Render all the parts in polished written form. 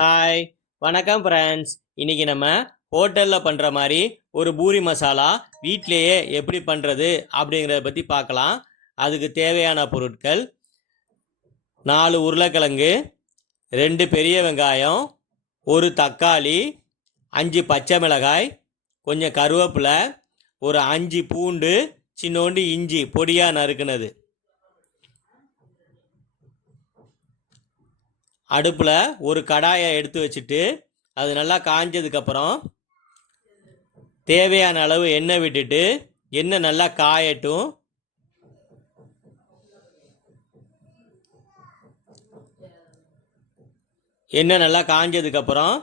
Hi, வணக்கம் friends. இன்னைக்கு நம்ம ஹோட்டலில் பண்ணுற மாதிரி ஒரு பூரி மசாலா வீட்டிலேயே எப்படி பண்ணுறது அப்படிங்கிறத பற்றி பார்க்கலாம். அதுக்கு தேவையான பொருட்கள்: 4 உருளைக்கிழங்கு, 2 பெரிய வெங்காயம், ஒரு தக்காளி, 5 பச்சை மிளகாய், கொஞ்சம் கருவேப்பிலை, ஒரு 5 பூண்டு, சின்னோண்டு இஞ்சி பொடியாக நறுக்குனது. அடுப்பில் ஒரு கடாயை எடுத்து வச்சுட்டு அது நல்லா காஞ்சதுக்கப்புறம் தேவையான அளவு எண்ணெய் விட்டுட்டு எண்ணெய் நல்லா காயட்டும். எண்ணெய் நல்லா காஞ்சதுக்கப்புறம்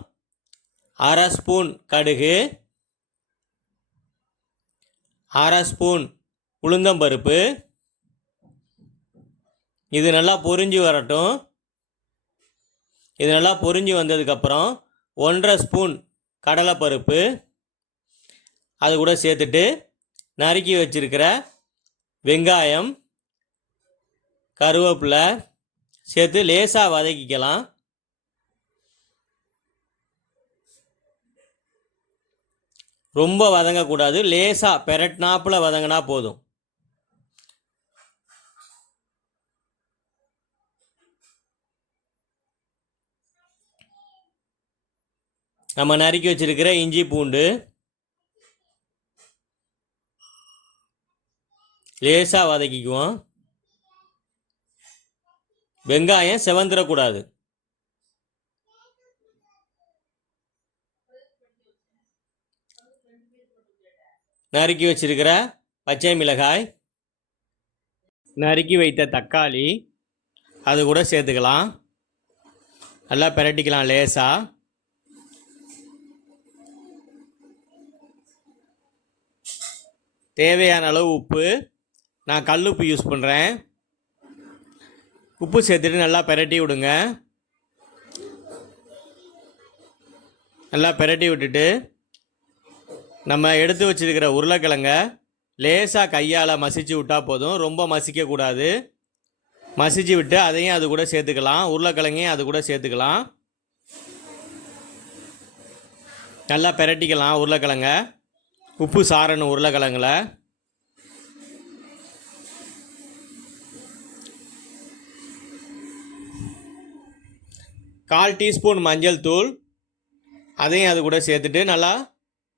1/2 ஸ்பூன் கடுகு, 1/2 ஸ்பூன் உளுந்தம்பருப்பு, இது நல்லா பொரிஞ்சு வரட்டும். இது நல்லா பொரிஞ்சு வந்ததுக்கப்புறம் 1/2 ஸ்பூன் கடலைப்பருப்பு அது கூட சேர்த்துட்டு நறுக்கி வச்சிருக்கிற வெங்காயம், கருவேப்பிலை சேர்த்து லேசாக வதக்கிக்கலாம். ரொம்ப வதங்கக்கூடாது, லேசாக பெரட்னாப்பில் வதங்கினா போதும். நம்ம நறுக்கி வச்சிருக்கிற இஞ்சி பூண்டு லேசாக வதக்கிக்குவோம். வெங்காயம் செவந்துடக்கூடாது. நறுக்கி வச்சிருக்கிற பச்சை மிளகாய், நறுக்கி வைத்த தக்காளி அது கூட சேர்த்துக்கலாம். நல்லா பிரட்டிக்கலாம் லேசாக. தேவையான அளவு உப்பு, நான் கல்லுப்பு யூஸ் பண்ணுறேன். உப்பு சேர்த்துட்டு நல்லா பிரட்டி விடுங்க. நல்லா பிரட்டி விட்டுட்டு நம்ம எடுத்து வச்சிருக்கிற உருளைக்கிழங்க லேசாக கையால் மசிச்சு விட்டால் போதும், ரொம்ப மசிக்கக்கூடாது. மசிச்சு விட்டு அதையும் அது கூட சேர்த்துக்கலாம், உருளைக்கிழங்கையும் அது கூட சேர்த்துக்கலாம். நல்லா பிரட்டிக்கலாம் உருளைக்கிழங்க. உப்பு சாரணும் உருளைக்கிழங்குல. கால் டீஸ்பூன் மஞ்சள் தூள் அதையும் அது கூட சேர்த்துட்டு நல்லா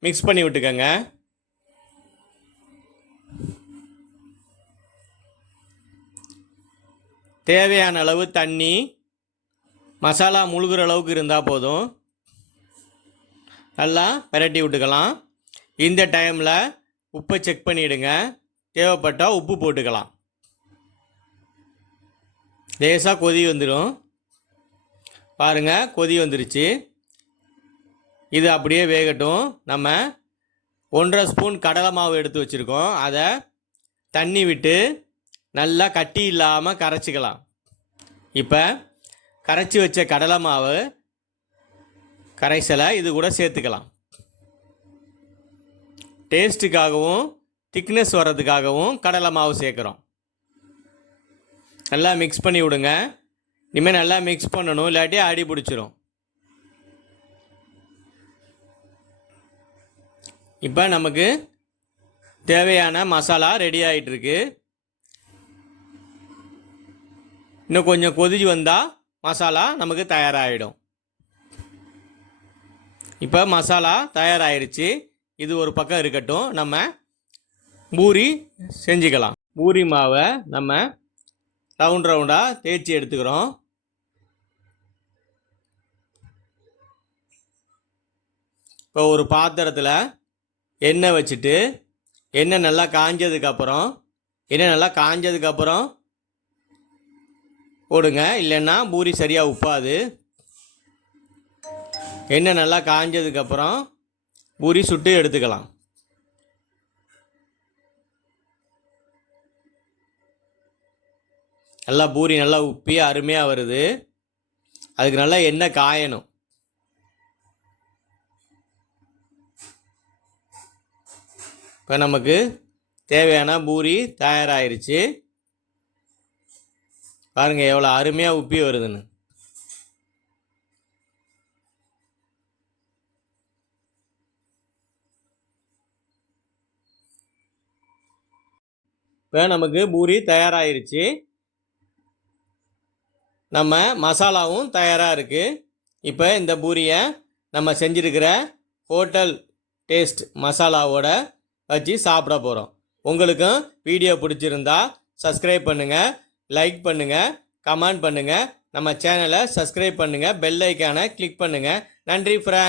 மிக்ஸ் பண்ணி விட்டுக்கோங்க. தேவையான அளவு தண்ணி, மசாலா முழுகிற அளவுக்கு இருந்தால் போதும். நல்லா பிரட்டி விட்டுக்கலாம். இந்த டைமில் உப்பை செக் பண்ணிவிடுங்க, தேவைப்பட்டால் உப்பு போட்டுக்கலாம். லேசாக கொதி வந்துடும். பாருங்கள், கொதி வந்துருச்சு. இது அப்படியே வேகட்டும். நம்ம 1/2 ஸ்பூன் கடலை மாவு எடுத்து வச்சுருக்கோம், அதை தண்ணி விட்டு நல்லா கட்டி இல்லாமல் கரைச்சிக்கலாம். இப்போ கரைச்சி வச்ச கடலை மாவு கரைசலை இது கூட சேர்த்துக்கலாம். டேஸ்ட்டுக்காகவும் திக்னஸ் வர்றதுக்காகவும் கடலை மாவு சேர்க்குறோம். நல்லா மிக்ஸ் பண்ணி விடுங்க. இனிமேல் நல்லா மிக்ஸ் பண்ணணும், இல்லாட்டி அடி பிடிச்சிரும். இப்போ நமக்கு தேவையான மசாலா ரெடி ஆகிட்டுருக்கு. இன்னும் கொஞ்சம் கொதிச்சு வந்தால் மசாலா நமக்கு தயாராகிடும். இப்போ மசாலா தயாராகிருச்சு. இது ஒரு பக்கம் இருக்கட்டும். நம்ம பூரி செஞ்சுக்கலாம். பூரி மாவை நம்ம ரவுண்ட் ரவுண்டாக தேய்ச்சி எடுத்துக்கிறோம். இப்போ ஒரு பாத்திரத்தில் எண்ணெய் வச்சுட்டு எண்ணெய் நல்லா காஞ்சதுக்கப்புறம் போடுங்க, இல்லைன்னா பூரி சரியாக உப்பாது. எண்ணெய் நல்லா காஞ்சதுக்கப்புறம் பூரி சுட்டு எடுத்துக்கலாம். நல்லா பூரி நல்லா உப்பி அருமையாக வருது. அதுக்கு நல்லா எண்ணெய் காயணும். இப்போ நமக்கு தேவையான பூரி தயாராகிருச்சு. பாருங்கள் எவ்வளோ அருமையாக உப்பி வருதுன்னு. இப்போ நமக்கு பூரி தயாராகிருச்சு. நம்ம மசாலாவும் தயாராக இருக்குது. இப்போ இந்த பூரியை நம்ம செஞ்சுருக்கிற ஹோட்டல் டேஸ்ட் மசாலாவோட வச்சு சாப்பிட போகிறோம். உங்களுக்கும் வீடியோ பிடிச்சிருந்தா சப்ஸ்கிரைப் பண்ணுங்கள், லைக் பண்ணுங்கள், கமெண்ட் பண்ணுங்கள். நம்ம சேனலை சப்ஸ்கிரைப் பண்ணுங்கள், பெல் ஐக்கானை கிளிக் பண்ணுங்கள். நன்றி ஃப்ரெண்ட்ஸ்.